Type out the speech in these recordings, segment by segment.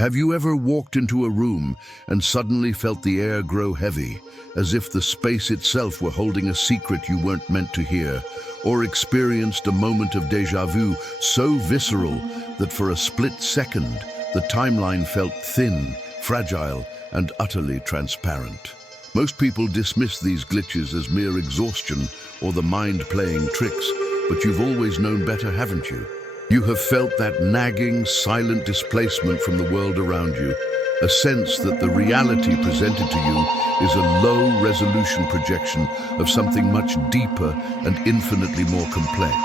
Have you ever walked into a room and suddenly felt the air grow heavy, as if the space itself were holding a secret you weren't meant to hear? Or experienced a moment of déjà vu so visceral that for a split second, the timeline felt thin, fragile, and utterly transparent? Most people dismiss these glitches as mere exhaustion or the mind playing tricks, but you've always known better, haven't you? You have felt that nagging, silent displacement from the world around you, a sense that the reality presented to you is a low-resolution projection of something much deeper and infinitely more complex.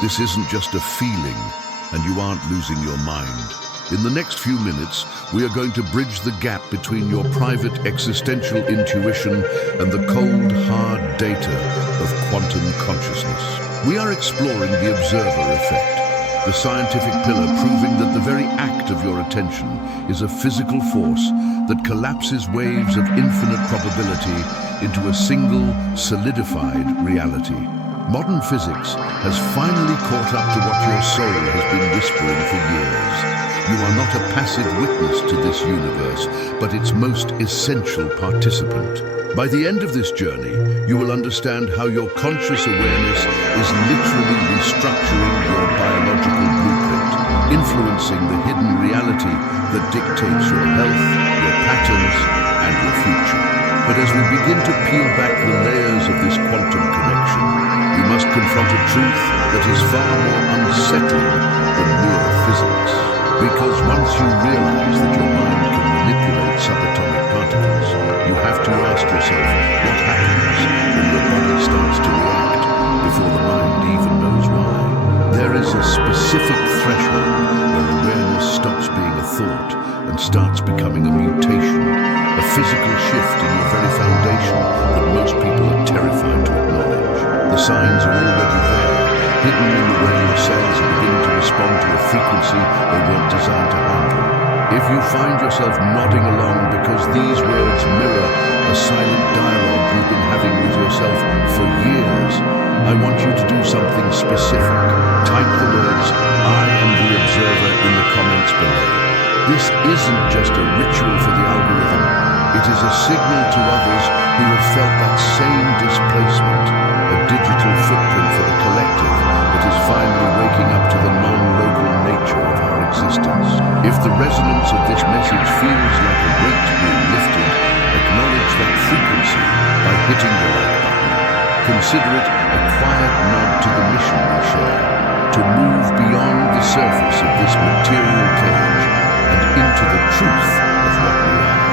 This isn't just a feeling, and you aren't losing your mind. In the next few minutes, we are going to bridge the gap between your private existential intuition and the cold, hard data of quantum consciousness. We are exploring the observer effect, the scientific pillar proving that the very act of your attention is a physical force that collapses waves of infinite probability into a single, solidified reality. Modern physics has finally caught up to what your soul has been whispering for years. You are not a passive witness to this universe, but its most essential participant. By the end of this journey, you will understand how your conscious awareness is literally restructuring your biological blueprint, influencing the hidden reality that dictates your health, your patterns, and your future. But as we begin to peel back the layers of this quantum connection, you must confront a truth that is far more unsettling than mere physics. Because once you realize that your mind can manipulate subatomic particles, you have to ask yourself what happens when your body starts to react before the mind even knows why. There is a specific threshold where awareness stops being a thought and starts becoming a mutation, a physical shift in your very foundation that most people are terrified to acknowledge. The signs are already there, hidden in the way your cells are beginning to respond to a frequency they weren't designed to handle. If you find yourself nodding along because these words mirror a silent dialogue you've been having with yourself for years, I want you to do something specific. Type the words, "I am the observer," in the comments below. This isn't just a ritual for the algorithm. It is a signal to others who have felt that same displacement, a digital footprint for the collective that is finally waking up to the non-local nature of our existence. If the resonance of this message feels like a weight being lifted, acknowledge that frequency by hitting the like button. Consider it a quiet nod to the mission we share, to move beyond the surface of this material cage and into the truth of what we are.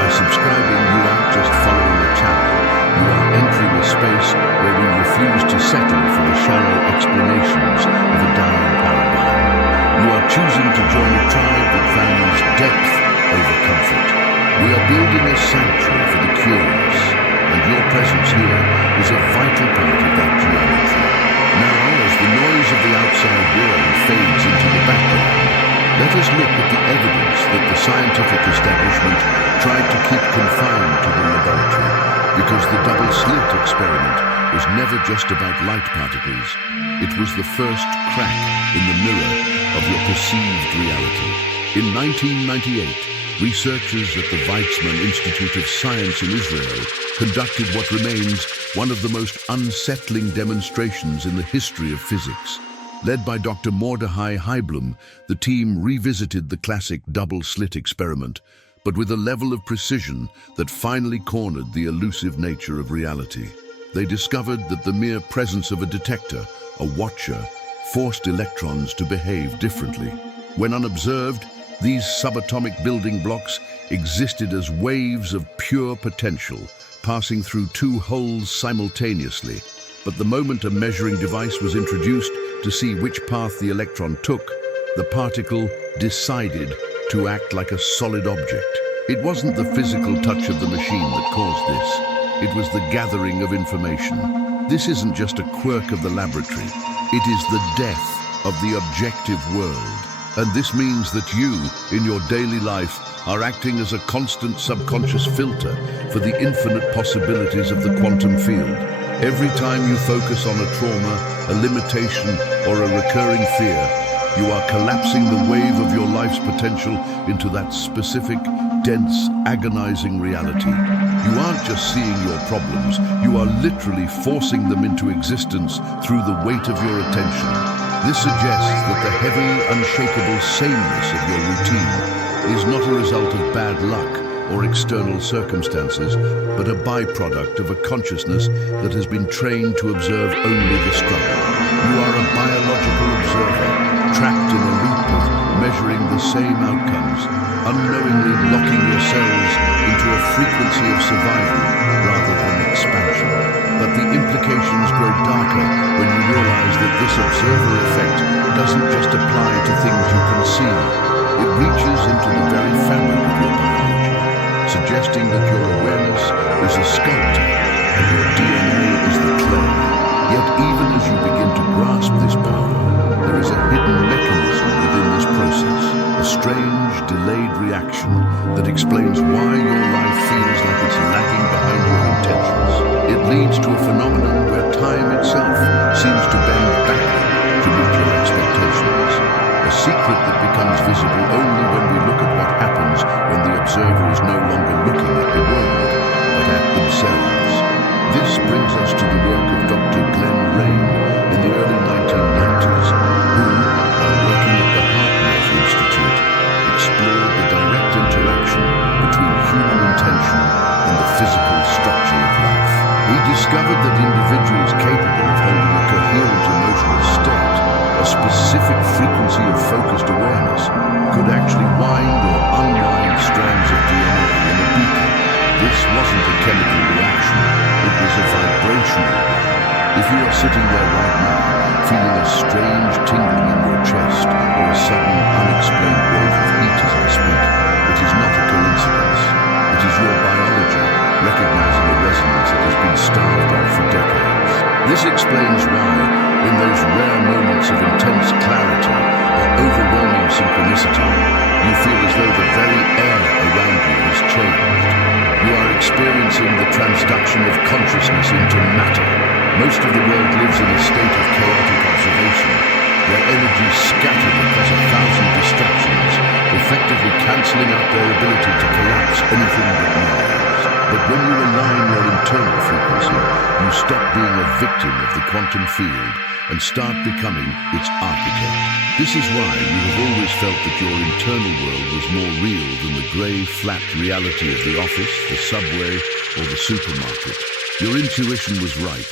By subscribing, you aren't just following a channel, you are entering a space where we refuse to settle for the shallow explanations of a dying paradigm. You are choosing to join a tribe that values depth over comfort. We are building a sanctuary for the curious, and your presence here is a vital part of that geometry. Now, as the noise of the outside world fades into the background, let us look at the evidence that the scientific establishment tried to keep confined to the laboratory, because the double-slit experiment was never just about light particles. It was the first crack in the mirror of your perceived reality. In 1998, researchers at the Weizmann Institute of Science in Israel conducted what remains one of the most unsettling demonstrations in the history of physics. Led by Dr. Mordechai Heiblum, the team revisited the classic double-slit experiment, but with a level of precision that finally cornered the elusive nature of reality. They discovered that the mere presence of a detector, a watcher, forced electrons to behave differently. When unobserved, these subatomic building blocks existed as waves of pure potential, passing through two holes simultaneously. But the moment a measuring device was introduced to see which path the electron took, the particle decided to act like a solid object. It wasn't the physical touch of the machine that caused this. It was the gathering of information. This isn't just a quirk of the laboratory. It is the death of the objective world. And this means that you, in your daily life, are acting as a constant subconscious filter for the infinite possibilities of the quantum field. Every time you focus on a trauma, a limitation, or a recurring fear, You are collapsing the wave of your life's potential into that specific, dense, agonizing reality. You aren't just seeing your problems, you are literally forcing them into existence through the weight of your attention. This suggests that the heavy, unshakable sameness of your routine is not a result of bad luck or external circumstances, but a byproduct of a consciousness that has been trained to observe only the struggle. You are a biological observer, trapped in a loop of measuring the same outcomes, unknowingly locking your cells into a frequency of survival rather than expansion. But the implications grow darker when you realize that this observer effect doesn't just apply to things you can see. It reaches into the very fabric of your biology, suggesting that your awareness is a sculptor and your DNA is the clay. Yet even as you begin to grasp this power, there is a hidden mechanism within this process, a strange, delayed reaction that explains why your life feels like it's lagging behind your intentions. It leads to a phenomenon where time itself seems to bend backward to meet your expectations. A secret that becomes visible only when we look at what happens when the observer is no longer looking at the world, but at themselves. This brings us to the work of Dr. Glen Rein in the early 1990s, who, while working at the Weizmann Institute, explored the direct interaction between human intention and the physical structure of life. He discovered that individuals capable of holding a coherent emotional state, a specific frequency of focused awareness, could actually wind or unwind strands of DNA in a beaker. This wasn't a chemical reaction, it was a vibrational one. If you are sitting there right now, feeling a strange tingling in your chest or a sudden unexplained wave of heat as I speak, it is not a coincidence. It is your biology recognizing a resonance that has been starved out for decades. This explains why, in those rare moments of intense clarity or overwhelming synchronicity, you feel as though the very air around you has changed. You are experiencing the transduction of consciousness into matter. Most of the world lives in a state of chaotic observation, their energy scattered across 1,000 distractions, effectively cancelling out their ability to collapse anything but noise. But when you align your internal frequency, you stop being a victim of the quantum field and start becoming its architect. This is why you have always felt that your internal world was more real than the grey, flat reality of the office, the subway, or the supermarket. Your intuition was right.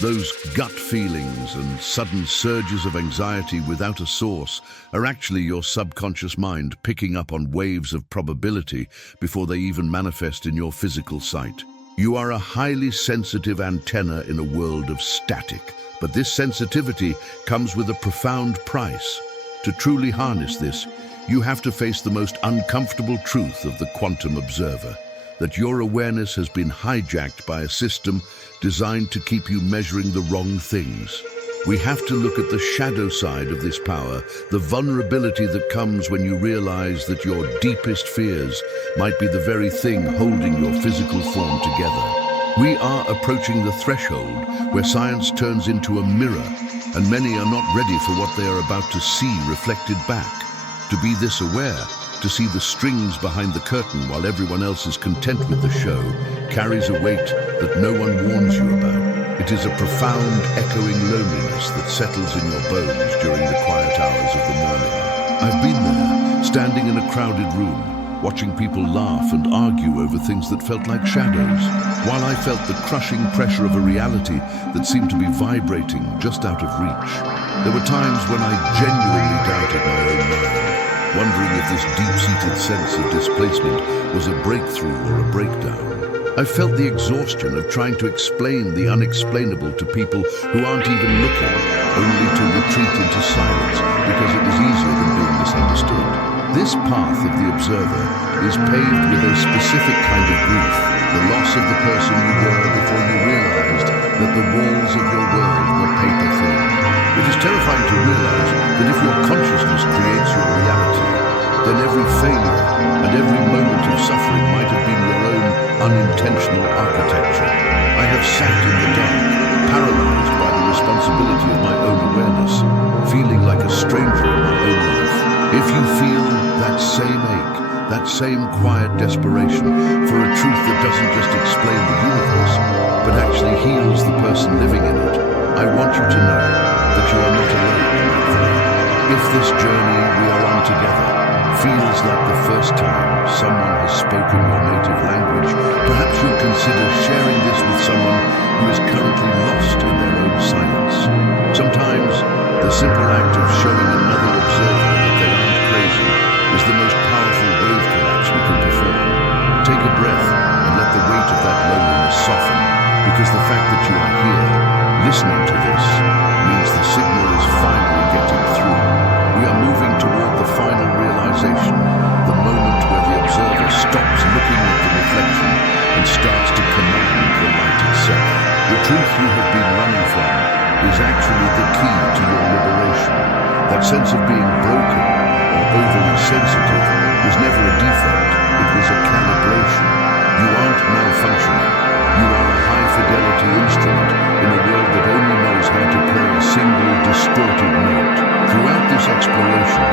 Those gut feelings and sudden surges of anxiety without a source are actually your subconscious mind picking up on waves of probability before they even manifest in your physical sight. You are a highly sensitive antenna in a world of static, but this sensitivity comes with a profound price. To truly harness this, you have to face the most uncomfortable truth of the quantum observer, that your awareness has been hijacked by a system designed to keep you measuring the wrong things. We have to look at the shadow side of this power, the vulnerability that comes when you realize that your deepest fears might be the very thing holding your physical form together. We are approaching the threshold where science turns into a mirror, and many are not ready for what they are about to see reflected back. To be this aware, to see the strings behind the curtain while everyone else is content with the show, carries a weight that no one warns you about. It is a profound, echoing loneliness that settles in your bones during the quiet hours of the morning. I've been there, standing in a crowded room, watching people laugh and argue over things that felt like shadows, while I felt the crushing pressure of a reality that seemed to be vibrating just out of reach. There were times when I genuinely doubted my own mind, wondering if this deep-seated sense of displacement was a breakthrough or a breakdown. I felt the exhaustion of trying to explain the unexplainable to people who aren't even looking, only to retreat into silence because it was easier than being misunderstood. This path of the observer is paved with a specific kind of grief, the loss of the person you were before you realized that the walls of your world were paper thin. It is terrifying to realize that if your consciousness creates your reality, then every failure and every moment of suffering might have been your own unintentional architecture. I have sat in the dark, paralyzed by the responsibility of my own awareness, feeling like a stranger in my own life. If you feel that same ache, that same quiet desperation for a truth that doesn't just explain the universe, but actually heals the person living in it, I want you to know that you are not alone, my friend. If this journey we are on together feels like the first time someone has spoken your native language, perhaps you'll consider sharing this with someone who is currently lost in their own silence. Sometimes, the simple act of showing another observer that they aren't crazy is the most powerful wave collapse we can perform. Take a breath and let the weight of that loneliness soften, because the fact that you are here, listening to this, means the signal is finally getting through. We are moving toward the final realization, the moment where the observer stops looking at the reflection and starts to command the light itself. The truth you have been running from is actually the key to your liberation. That sense of being broken or overly sensitive was never a defect, it was a calibration. You aren't malfunctioning. You are a high-fidelity instrument in a world that only knows how to play a single distorted note. Throughout this exploration,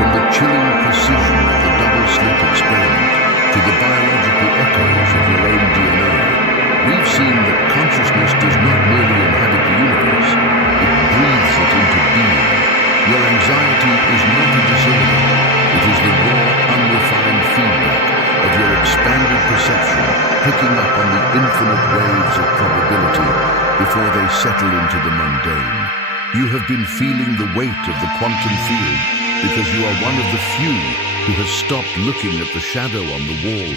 from the chilling precision of the double-slit experiment to the biological echoes of your own DNA, we've seen that consciousness does not merely inhabit the universe, it breathes it into being. Your anxiety is not a disorder, it is the raw, unrefined feedback of your expanded perception picking up on the infinite waves of probability before they settle into the mundane. You have been feeling the weight of the quantum field because you are one of the few who has stopped looking at the shadow on the wall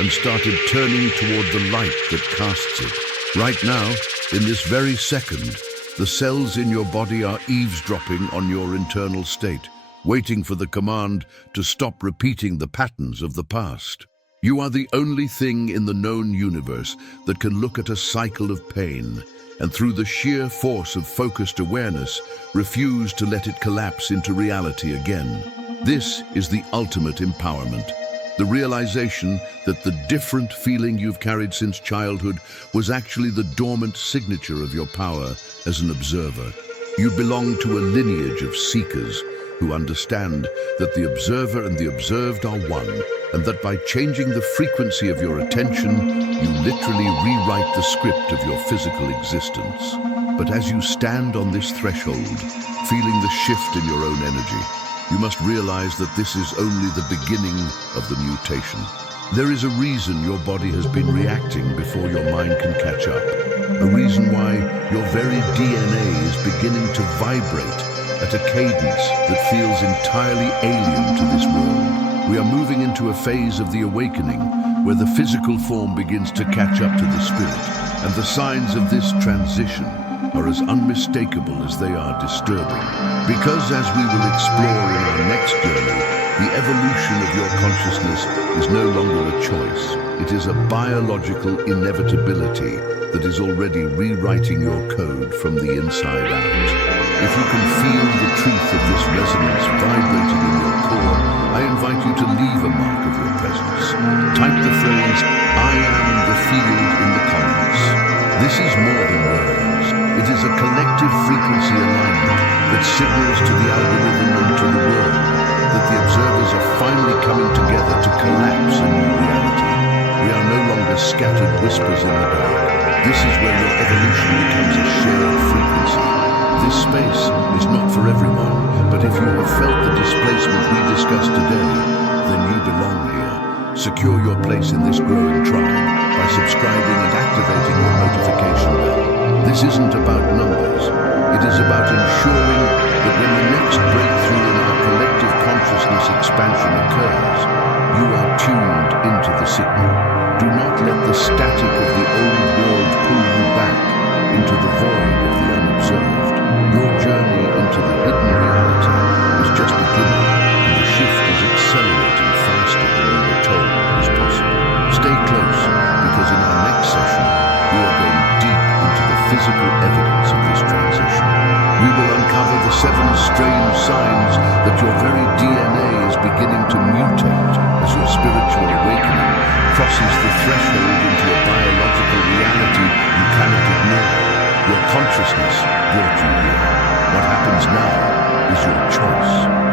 and started turning toward the light that casts it. Right now, in this very second, the cells in your body are eavesdropping on your internal state, waiting for the command to stop repeating the patterns of the past. You are the only thing in the known universe that can look at a cycle of pain, and through the sheer force of focused awareness, refuse to let it collapse into reality again. This is the ultimate empowerment. The realization that the different feeling you've carried since childhood was actually the dormant signature of your power as an observer. You belong to a lineage of seekers who understand that the observer and the observed are one, and that by changing the frequency of your attention, you literally rewrite the script of your physical existence. But as you stand on this threshold, feeling the shift in your own energy, you must realize that this is only the beginning of the mutation. There is a reason your body has been reacting before your mind can catch up. A reason why your very DNA is beginning to vibrate at a cadence that feels entirely alien to this world. We are moving into a phase of the awakening where the physical form begins to catch up to the spirit, and the signs of this transition are as unmistakable as they are disturbing. Because as we will explore in our next journey, the evolution of your consciousness is no longer a choice. It is a biological inevitability that is already rewriting your code from the inside out. If you can feel the truth of this resonance vibrating in your core, I invite you to leave a mark of your presence. Type the phrase, "I am the field," in the comments. This is more than words. It is a collective frequency alignment that signals to the algorithm and to the world that the observers are finally coming together to collapse a new reality. We are no longer scattered whispers in the dark. This is where your evolution becomes a shared frequency. This space is not for everyone, but if you have felt the displacement we discussed today, then you belong here. Secure your place in this growing tribe by subscribing and activating your notification bell. This isn't about numbers. It is about ensuring that when the next breakthrough in our collective consciousness expansion occurs, you are tuned into the signal. Do not let the static of the old world pull you back into the void of the unobserved. Your journey into the hidden reality is just beginning, and the shift is accelerating faster than we were told was possible. Stay close, because in our next session, we are going deep into the physical evidence of this transition. We will uncover the 7 strange signs that your very DNA is beginning to mutate as your spiritual awakening crosses the threshold into a biological reality you cannot ignore. Your Consciousness brought you here. What happens now is your choice.